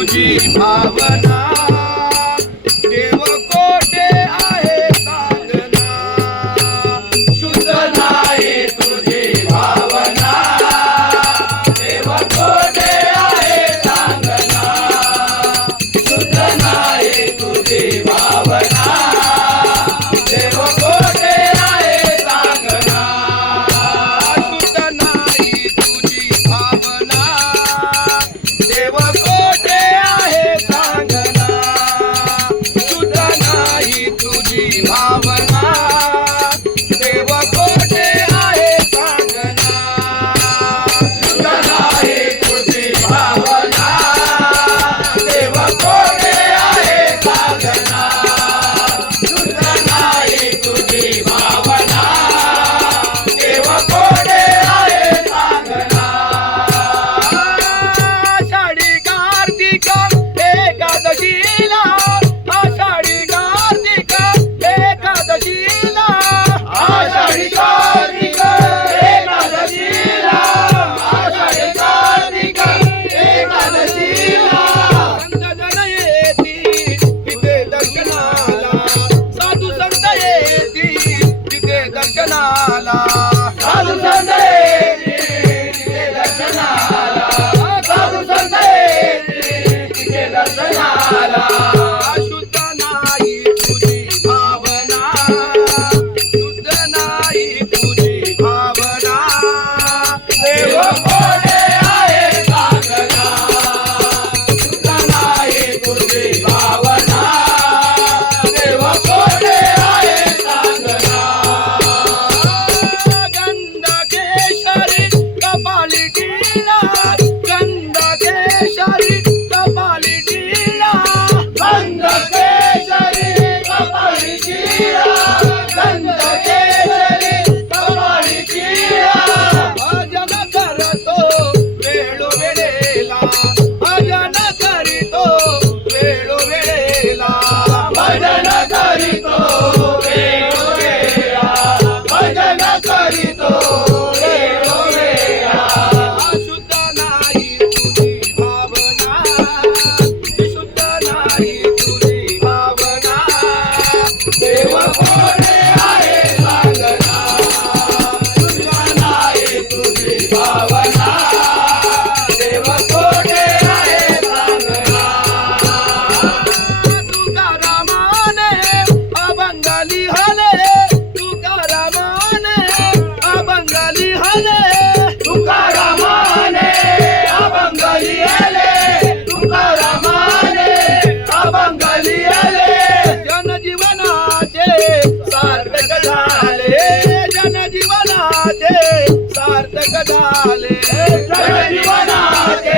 खुशी भावना la la Lächerlich! झाले जनजीवनाचे सार्थक झाले. जनजीवनाचे